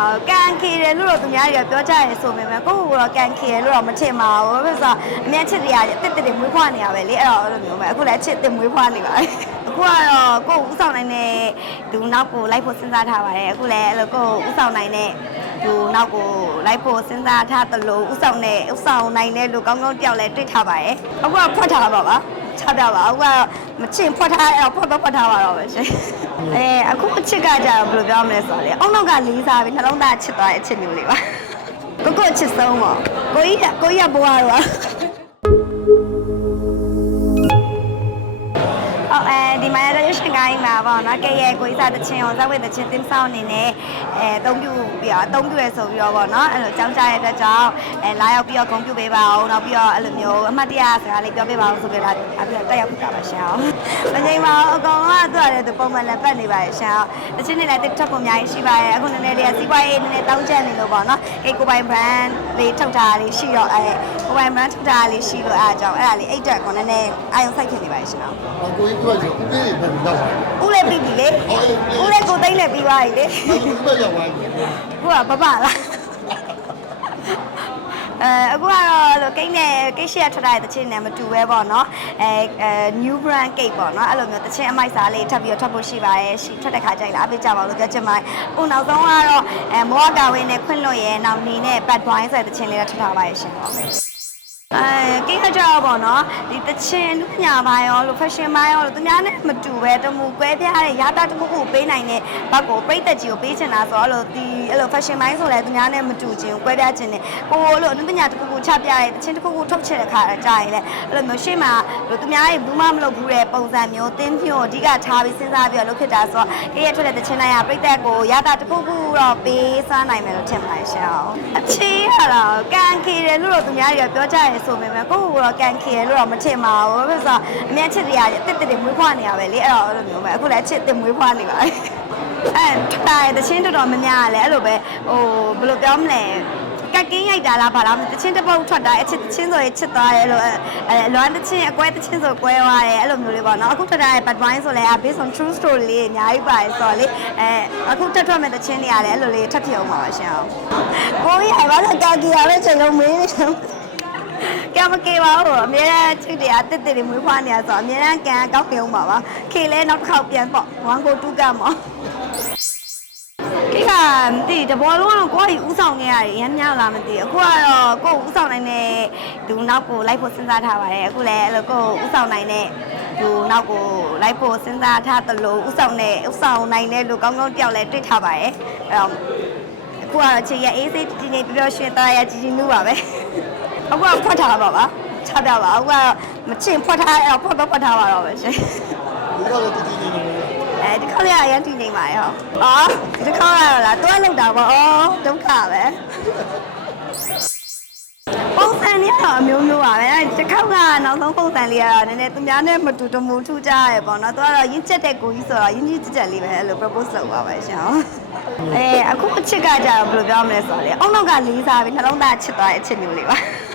တော့ကန်ခေတယ်လို့တော့သူများတွေကပြောကြရဲဆိုပေမဲ့ကိုယ့်ကိုယ်တော့ကန်ခေတယ်လို့တော့မထင်ပါဘူးဘာဖြစ်လို့လဲဆိုတော့အမြတ်ချစ်တွေကတစ်တစ်တွေမွေးဖွားနေရပဲလေအဲ့တော့အဲ့လိုမျိုးပဲအခုလည်းချစ်တစ်မွေးဖွားနေပါပြီအခုကတော့ကိုယ့်ကိုဥဆောင်နိုင်တဲ့သူနောက်ကိုလိုက်ဖို့စဉ်းစားထားပါတယ်အခုလည်းအဲ့လိုကိုယ့်ကိုဥဆောင်နိုင်တဲ့ သူနောက်ကိုလိုက်ဖို့စဉ်းစားထားသလိုဥဆောင်တဲ့ဥဆောင်နိုင်တဲ့လူကောင်းကောင်းတယောက်လည်းတွေ့ထားပါတယ်အခုကဖွက်ထားပါပါချပြပါအခုကမချင်ဖွက်ထားအဲ့တော့ဖွက်တော့ဖွက်ထားပါတော့ပဲရှင်အဲအခုအချစ်ကကြတော့ဘယ်လိုပြောမလဲဆိုတော့လေအောက်နောက်ကလေးစားပြီးနှလုံးသားချစ်သွားတဲ့အချစ်မျိုးလေးပါကိုကိုအချစ်ဆုံးပေါ့ကိုကြီးကကိုကြီးကဘွားတော့ ပေါ့နော်ကဲရဲ့ကိုကြီးစားတချင်းအောင်ဇဝေတချင်းတင်းဆောင်အနေနဲ့အဲအသုံးပြုပြီးတော့အသုံးပြုရဆိုပြီးတော့ပေါ့နော်အဲ့လိုကြောင်းကြရတဲ့အတွက်ကြောင့်အဲလာရောက်ပြီးတော့ဂုဏ်ပြုပေးပါအောင်နောက်ပြီးတော့အဲ့လိုမျိုးအမှတ်တရစကားလေးပြောပေးပါအောင်ဆိုပြီးတော့အပြီးတော့တက်ရောက်ပြတာပါရှင်အောင်မငိမ့်ပါဘူးအကောင်ကသူ့ရတယ်သူပုံမှန်လည်းပတ်နေပါရဲ့ရှင်အောင်တချင်းနေလည်းတစ်ထပ်ပုံအများကြီးရှိပါရဲ့အခုနည်းနည်းလေးကစီးပွားရေးနည်းနည်းတောင်းကျနေလို့ပေါ့နော်အဲကိုပိုင် brand လေးထုတ်တာလေးရှိတော့အဲကိုပိုင် brand ထုတ်တာလေးရှိလို့အားကြောင့်အဲ့ဒါလေးအိတ်တက်ကိုနည်းနည်းအာရုံစိုက်ဖြစ်နေပါရဲ့ရှင်အောင်။ကိုကြီးပြောဆိုဦးလေးပဲတော့ပါဦးလည်းပြီးပြီလေဦးလည်းကိုသိမ့်လည်းပြီးသွားပြီလေ။ဦးပဲရောက်သွားပြီခုကပပလားအဲအခုကတော့လို့ကိတ်နဲ့ကိတ်ရှက်ထွက်ထားတဲ့တချင်းနဲ့မတူပဲပေါ့နော်အဲအဲ new brand cake ပေါ့နော်အဲ့လိုမျိုးတချင်းအမိုက်စားလေးထပ်ပြီးတော့ထွက်ဖို့ရှိပါရဲ့ရှိထွက်တဲ့ခါကျရင်လည်းအပိကြပါလို့ပြောချင်ပါတယ်အခုနောက်ဆုံးကတော့အဲမောကဝင်းနဲ့ခွင့်လွတ်ရဲ့နောက်နေနဲ့ bad boy ဆိုတဲ့တချင်းလေးလည်းထွက်ထားပါရဲ့ရှင်ပေါ့ အဲကိတ်ခကြတော့ပေါ့နော်ဒီတချင်းလူညာပိုင်းရောလို့ fashion ပိုင်းရောလို့သူများနဲ့မတူပဲတမူကွဲပြားတဲ့ရတာတစ်ခုခုပေးနိုင်တဲ့ဘက်ကိုပြိသက်ကြီးကိုပေးချင်တာဆိုတော့လို့ဒီအဲ့လို fashion ပိုင်းဆိုလဲသူများနဲ့မတူခြင်းကွဲပြားခြင်းနဲ့ကိုယ်လို့အနုပညာတစ်ခု ခုချပြတဲ့တချင်းတစ်ခုခုထုတ်ချင်တဲ့ခါကြာရင်လေအဲ့လိုမျိုးရှေ့မှာလို့သူများရဲ့ဘူးမမလုပ်ဘူးတဲ့ပုံစံမျိုးတင်းဖြို့အဓိကထားပြီးစဉ်းစားပြီးတော့လုပ်ဖြစ်တာဆိုတော့ကိရဲ့ထွက်တဲ့တချင်းတိုင်းကပြိသက်ကိုရတာတစ်ခုခုတော့ပေးစားနိုင်မယ်လို့ထင်ပါတယ်ရှင်အောင်အချီးရတော့ကန်ခေတယ်လို့တော့သူများတွေကပြောကြရဲဆိုပေမဲ့ကိုယ့်ကိုယ်တော့ကန်ခေတယ်လို့တော့မထင်ပါဘူးဘာဖြစ်လို့လဲဆိုတော့အမြတ်ချစ်တွေကတစ်တစ်တွေမွေးဖွားနေရပဲလေအဲ့တော့အဲ့လိုမျိုးပဲအခုလည်းအချစ်တစ်မွေးဖွားနေပါပြီအဲတားတဲ့ချင်းတော်တော်များများကလည်းအဲ့လိုပဲဟိုဘယ်လိုပြောမလဲ ကက်ကင်းရိုက်တာလားဘာလားမသိတချင်းတစ်ပုတ်ထွက်တာအချစ်တချင်းဆိုရင်ချစ်သွားတယ်လို့အဲလွမ်းတချင်းအကွဲတချင်းဆိုကွဲသွားတယ်အဲ့လိုမျိုးလေးပေါ့နော်အခုထွက်တာရဲ့ bad wine ဆိုလဲ based on true story လေးအများကြီးပါတယ်ဆိုတော့လေအဲအခုတက်ထွက်မဲ့တချင်းတွေရတယ်အဲ့လိုလေးထပ်ဖြစ်အောင်ပါပါရှင်အောင်ကိုကြီးအဘာသာကာကီရတဲ့ချိန်လုံးမင်းနေတယ်ကဲမကေပါဘူးအများကြီးချစ်တယ်အတစ်တစ်တွေမွေးဖွားနေရဆိုတော့အများကြီးကန်ကောက်ပြုံးပါပါခေလဲနောက်တစ်ခေါက်ပြန်ပေါ့1 go 2ကမောကိက မသိတဘောလုံးတော့ကိုယ့်ဥဆောင်နေရတယ်ရမ်းများလားမသိအခုကတော့ကိုယ့်ဥဆောင်နိုင်တဲ့သူနောက်ကိုလိုက်ဖို့စဉ်းစားထားပါတယ်အခုလည်းအဲ့လိုကိုယ့်ဥဆောင်နိုင်တဲ့သူနောက်ကိုလိုက်ဖို့စဉ်းစားထားသလိုဥဆောင်တဲ့ဥဆောင်နိုင်တဲ့လူကောင်းကောင်းတယောက်လည်းတွေ့ထားပါတယ်အဲ့တော့အခုကတော့ချေရအေးစိတ်တည်နေပြပြရွှင်သားရကြည်ကြည်နူးပါပဲအခုကဖွက်ထားပါပါချပြပါအခုကမချင်ဖွက်ထားအဲ့တော့ဖွက်တော့ဖွက်ထားပါတော့ပဲရှင်။ဒီကလည်းတည်တည်နေနေ တယ်အဲဒီခေါက်ရရန်တည်နေပါရော။အော်ဒီခေါက်ရတော့လားတွဲလောက်တာပေါ့။အော်ဒုက္ခပဲ။ပုံစံလေးတော့အမျိုးမျိုးပါပဲ။ဒီခေါက်ကနောက်ဆုံးပုံစံလေးကတော့နည်းနည်းသူများနဲ့မတူတမူထူးကြရပေါ့နော်။သူကတော့ရင်းချက်တဲ့ကိုကြီးဆိုတော့ရင်းကြီးချက်ချက်လေးပဲအဲ့လို propose လုပ်ပါပဲရှင်။အဲအခုအချစ်ကကြတော့ဘယ်လိုပြောမလဲဆိုတော့လေအောက်နောက်ကလေးစားပြီးနှလုံးသားချစ်သွားတဲ့အချစ်မျိုးလေးပါ။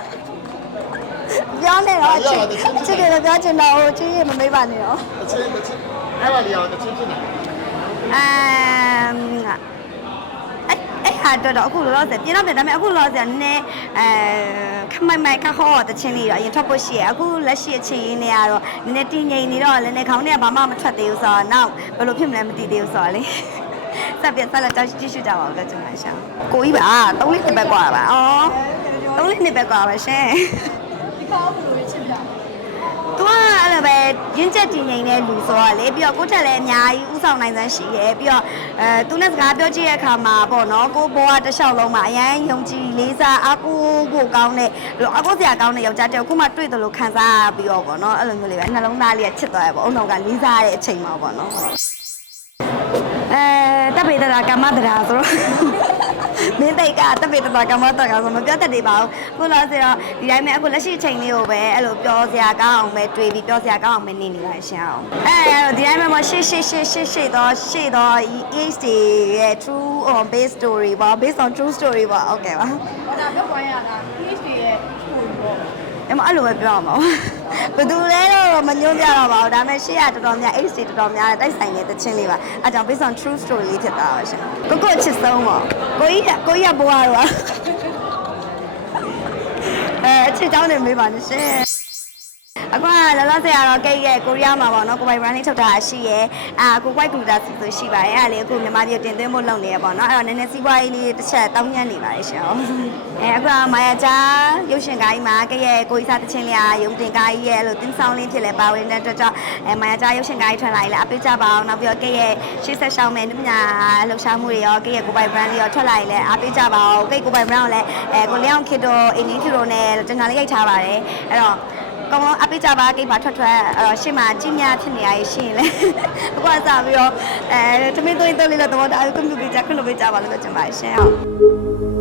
ပြောနေတော့အချစ်အချစ်တွေပြောချင်တော့ဟိုချစ်ရမမေးပါနဲ့တော့ ။အချင်းအချင်းအဲ့ပါလီအောင်အချင်းဖြစ်နေတယ် အမ်အဲ့အဲ့ဟာတော့တော့အခုလောလောဆယ်ပြင်တော့ပြင်ဒါပေမဲ့အခုလောလောဆယ်နည်းနည်းအဲခမိုင်မိုင်ခခေါ်တချင်းလေးတော့အရင်ထွက်ဖို့ရှိရအခုလက်ရှိအချိန်ရင်းနေရတော့နည်းနည်းတင်းငိမ်နေတော့လည်းနည်းခေါင်းထဲကဘာမှမထွက်သေးဘူးဆိုတော့နောက်ဘယ်လိုဖြစ်မလဲမသိသေးဘူးဆိုတော့လေစပ်ပြဆက်လက်တောက်ကြည့်ရှုကြပါဦးလို့ကျွန်တော်ရှာကိုကြီးပါသုံးလေးနှစ်ပဲกว่าပါဩသုံးလေးနှစ်ပဲกว่าပါရှင် ဒီ ကောင်းဘယ်လိုချစ်ပြသူကအဲ့လိုပဲရင်းချက်တည်ငြိမ်တဲ့လူဆိုတော့လေပြီးတော့ကိုယ့်ထက်လည်းအများကြီးဥဆောင်နိုင်စမ်းရှိတယ်ပြီးတော့အဲသူနဲ့စကားပြောကြည့်တဲ့အခါမှာပေါ့နော်ကိုဘောကတစ်လျှောက်လုံးမှာအရန်ယုံကြည်လေးစားအားကိုးကိုကောင်းတဲ့အကိုစရာကောင်းတဲ့ယောက်ျားတစ်ယောက်ခုမှတွေ့တယ်လို့ခံစားရပြီးတော့ပေါ့နော်အဲ့လိုမျိုးလေးပဲနှလုံးသားလေးကချစ်သွားရပေါ့အုံနောက်ကလေးစားတဲ့အချိန်မှာပေါ့နော်အဲတပ်ပေတတာကမ္မတရာဆိုတော့ မင်းတိတ်ကတပိတတာကမ္ဘာတာကဆိုမပြောတတ်သေးပါဘူးခုလားဆိုတော့ဒီတိုင်းမဲ့အခုလက်ရှိအချိန်လေးကိုပဲအဲ့လိုပြောစရာကောင်းအောင်ပဲတွေးပြီးပြောစရာကောင်းအောင်ပဲနေနေပါရှင်အောင်အဲ့တော့ဒီတိုင်းမဲ့မရှေ့ရှေ့ရှေ့ရှေ့ရှေ့တော့ရှေ့တော့ East ရဲ့ true on base story ပါ based on true story ပါ okay ပါဒါပြောပြရတာ East ရဲ့ true ပေါ့ အမအဲ့လိုပဲပြောအောင်ပါဘယ်သူလဲတော့မညွှန်းပြတော့ပါဘူးဒါပေမဲ့ရှေ့ကတော်တော်များ H တွေတော်တော်များတိုက်ဆိုင်တဲ့တခြင်းလေးပါအဲကြောင့် based on true story လေးဖြစ်သွားပါရှင်ကိုကိုချစ်ဆုံးပေါ့ကိုကြီးကကိုကြီးကဘွားတော့အဲအချစ်ကြောင်းနေမေးပါနဲ့ရှင် အခုကလောလောဆယ်ကတော့ကိတ်ရဲ့ကိုရီးယားမှာပေါ့နော်ကိုပိုင် brand လေးထုတ်တာရှိရဲအာကို white glitter စီဆိုရှိပါတယ်အဲ့ဒါလေးအခုမြန်မာပြည်တင်သွင်းဖို့လုပ်နေရပေါ့နော်အဲ့တော့နည်းနည်းစီးပွားရေးလေးတစ်ချက်တောင်းညံ့နေပါတယ်ရှင်အဲအခုကမာယာချာရုပ်ရှင်ကိုင်းမှာကိတ်ရဲ့ကိုကြီးစားတချင်းလေးအားရုံတင်ကိုင်းရဲ့အဲ့လိုတင်းဆောင်လေးဖြစ်လဲပါဝင်တဲ့အတွက်ကြောင့်အဲမာယာချာရုပ်ရှင်ကိုင်းထွက်လာရင်လည်းအပိကြပါအောင်နောက်ပြီးတော့ကိတ်ရဲ့ရှေ့ဆက်ရှောင်းမဲ့နုပညာလှူရှာမှုတွေရောကိတ်ရဲ့ကိုပိုင် brand လေးရောထွက်လာရင်လည်းအပိကြပါအောင်ကိတ်ကိုပိုင် brand ကိုလည်းအဲကိုလျောင်းခစ်တော့အင်းကြီးခစ်တော့နဲ့တင်တာလေးရိုက်ထားပါတယ်အဲ့တော့ ကောင်းကောင်းအပိကြပါကိတ်ပါထွက်ထွက်အဲ့တော့ရှေ့မှာကြီးများဖြစ်နေရရှိရင်လေအခုကစားပြီးတော့အဲသမီးသွင်းသွင်းလေးတော့သဘောတရားကွန်ပျူတာခွင့်လို့ပေးကြပါလို့ပြောချင်ပါတယ်ရှင်ဟုတ်